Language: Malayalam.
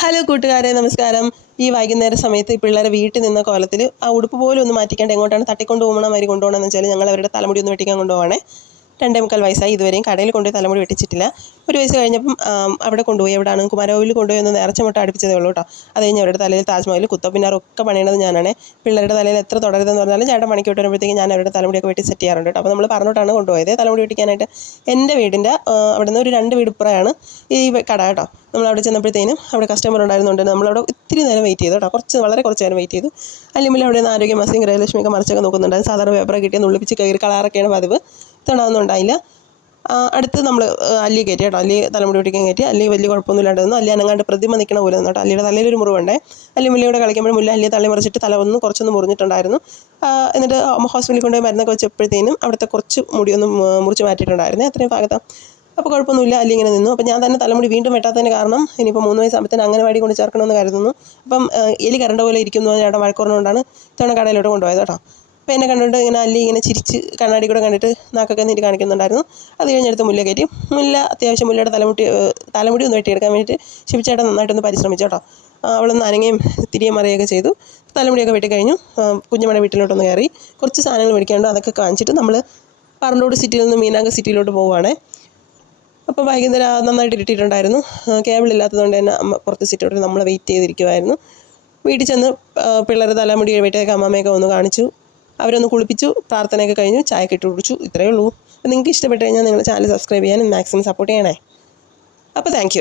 ഹലോ കൂട്ടുകാരെ നമസ്കാരം. ഈ വൈകുന്നേര സമയത്ത് ഈ പിള്ളേരെ വീട്ടിൽ നിന്ന കോലത്തിൽ ആ ഉടുപ്പ് പോലും ഒന്ന് മാറ്റിക്കാണ്ട് എങ്ങോട്ടാണ് തട്ടിക്കൊണ്ട് പോകണം അവർ കൊണ്ടുപോകണമെന്ന് വെച്ചാൽ ഞങ്ങൾ അവരുടെ തലമുടി ഒന്ന് വെട്ടിക്കാൻ കൊണ്ടുപോകണേ രണ്ടേ മുക്കാൽ വയസ്സായി ഇതുവരെയും കടയിൽ കൊണ്ടുപോയി തലമുടി വെട്ടിച്ചിട്ടില്ല. ഒരു വയസ്സ് കഴിഞ്ഞപ്പം അവിടെ കൊണ്ടുപോയി. എവിടെയാണ് കുമാരകോവിൽ കൊണ്ടുപോയി ഒന്ന് നേർച്ച മുട്ട അടുപ്പിച്ചതേ ഉള്ളൂ കേട്ടോ. അത് കഴിഞ്ഞ് അവരുടെ തലയിൽ താജ്മഹൽ കുത്തപ്പിന്നാറൊക്കെ പണിയണത് ഞാനാണ്. പിള്ളേരുടെ തലയിൽ എത്ര തുടരുതെന്ന് പറഞ്ഞാലും ചേട്ടൻ പണിക്ക് വിട്ട് വരുമ്പോഴത്തേക്കും ഞാൻ അവരുടെ തലമുടിയൊക്കെ വെട്ടി സെറ്റ് ചെയ്യാറുണ്ട് കേട്ടോ. അപ്പോൾ നമ്മൾ പറഞ്ഞിട്ടാണ് കൊണ്ടുപോയത്. തലമുടി വെട്ടിക്കാനായിട്ട് എന്റെ വീടിന്റെ അവിടെ നിന്ന് ഒരു രണ്ട് വീട് ഇപ്പുറയാണ് ഈ കട കേട്ടോ. നമ്മൾ അവിടെ ചെന്നപ്പോഴത്തേനും അവിടെ കസ്റ്റമർ ഉണ്ടായിരുന്നുണ്ട്. നമ്മളവിടെ ഒത്തിരി നേരം വെയിറ്റ് ചെയ്തു കേട്ടോ. കുറച്ച് വളരെ കുറച്ച് നേരം വെയിറ്റ് ചെയ്തു. അല്ലെങ്കിൽ അവിടെ നിന്ന് ആരോഗ്യ മാസം ഗൃഹലക്ഷ്മിയൊക്കെ മറിച്ചൊക്കെ നോക്കുന്നുണ്ടായിരുന്നു സാധാരണ പേപ്പറൊക്കെ കിട്ടിയ നുള്ളിപ്പിച്ച് കയറി കളറൊക്കെയാണ് പതിവ്. ഉണ്ടായില്ല അടുത്ത് നമ്മൾ അല്ലി കയറ്റി കേട്ടോ. അല്ലി തലമുടി പിടിക്കാൻ കയറ്റി അല്ലി വലിയ കുഴപ്പമൊന്നും ഇല്ലാണ്ട് നിന്നു അല്ലി അനങ്ങാണ്ട് പ്രതിമ നിൽക്കണ പോലെ കേട്ടോ അല്ലിയുടെ തലയിലൊരു മുറിവുണ്ടേ. അല്ലി മുല്ലയോടെ കളിക്കുമ്പോൾ മുല്ല അല്ലി തള്ളി മറിച്ചിട്ട് തല ഒന്ന് കുറച്ചൊന്ന് മുറിഞ്ഞിട്ടുണ്ടായിരുന്നു. എന്നിട്ട് ഹോസ്പിറ്റലിൽ കൊണ്ടുപോയി മരുന്നൊക്കെ വെച്ചപ്പോഴത്തേനും അവിടുത്തെ കുറച്ച് മുടിയൊന്ന് മുറിച്ച് മാറ്റിയിട്ടുണ്ടായിരുന്നേ. അത്രയും ഭാഗത്ത്. അപ്പോൾ കുഴപ്പമൊന്നുമില്ല. അല്ലി ഇങ്ങനെ നിന്നു. അപ്പോൾ ഞാൻ തന്നെ തലമുടി വീണ്ടും വെട്ടാത്തതിന് കാരണം ഇനിയിപ്പോൾ മൂന്ന് വയസ്സാകുമ്പോഴത്തേന് അംഗനവാടി കൊണ്ട് ചേർക്കണമെന്ന് കരുതുന്നു. അപ്പം എലി കരണ്ട പോലെ ഇരിക്കുന്നു. ചേട്ടൻ വഴക്കുറഞ്ഞുകൊണ്ടാണ് ഇത്തവണ കടയിലോട്ട് കൊണ്ടുപോയത് കേട്ടോ. അപ്പോൾ എന്നെ കണ്ടുകൊണ്ട് ഇങ്ങനെ അല്ലി ഇങ്ങനെ ചിരിച്ച് കണ്ണാടി കൂടെ കണ്ടിട്ട് നാക്കൊക്കെ നീട്ടി കാണിക്കുന്നുണ്ടായിരുന്നു. അത് കഴിഞ്ഞെടുത്ത് മുല്ല കയറ്റി. മുല്ല അത്യാവശ്യം മുല്ലയുടെ തലമുട്ടി തലമുടി ഒന്ന് വെട്ടിയെടുക്കാൻ വേണ്ടിയിട്ട് ശിവച്ചേട്ടൻ നന്നായിട്ടൊന്ന് പരിശ്രമിച്ചു കേട്ടോ. അവളൊന്ന് അനങ്ങയും തിരികെ മറിയൊക്കെ ചെയ്തു. തലമുടിയൊക്കെ വെട്ടി കഴിഞ്ഞു കുഞ്ഞമ്മയുടെ വീട്ടിലോട്ടൊന്ന് കയറി. കുറച്ച് സാധനങ്ങൾ മേടിക്കാനുണ്ട് അതൊക്കെ കാണിച്ചിട്ട് നമ്മൾ പറണ്ടോട് സിറ്റിയിൽ നിന്ന് മീനാങ്ക സിറ്റിയിലോട്ട് പോവുകയാണേ. അപ്പോൾ വൈകുന്നേരം നന്നായിട്ട് ഇരുട്ടിയിട്ടുണ്ടായിരുന്നു. കേബിൾ ഇല്ലാത്തതുകൊണ്ട് തന്നെ അമ്മ പുറത്ത് സിറ്റിയോട്ട് നമ്മൾ വെയിറ്റ് ചെയ്തിരിക്കുമായിരുന്നു വീട്ടിൽ ചെന്ന് പിള്ളേർ തലമുടി വെട്ടിയൊക്കെ അമ്മമ്മയൊക്കെ ഒന്ന് കാണിച്ചു. അവരൊന്ന് കുളിപ്പിച്ചു പ്രാർത്ഥനയൊക്കെ കഴിഞ്ഞു ചായ കെട്ടി കുടിച്ചു ഇത്രയേ ഉള്ളൂ. നിങ്ങൾക്ക് ഇഷ്ടപ്പെട്ട് കഴിഞ്ഞാൽ നിങ്ങൾ ചാനൽ സബ്സ്ക്രൈബ് ചെയ്യാനും മാക്സിമം സപ്പോർട്ട് ചെയ്യണേ. അപ്പോൾ താങ്ക്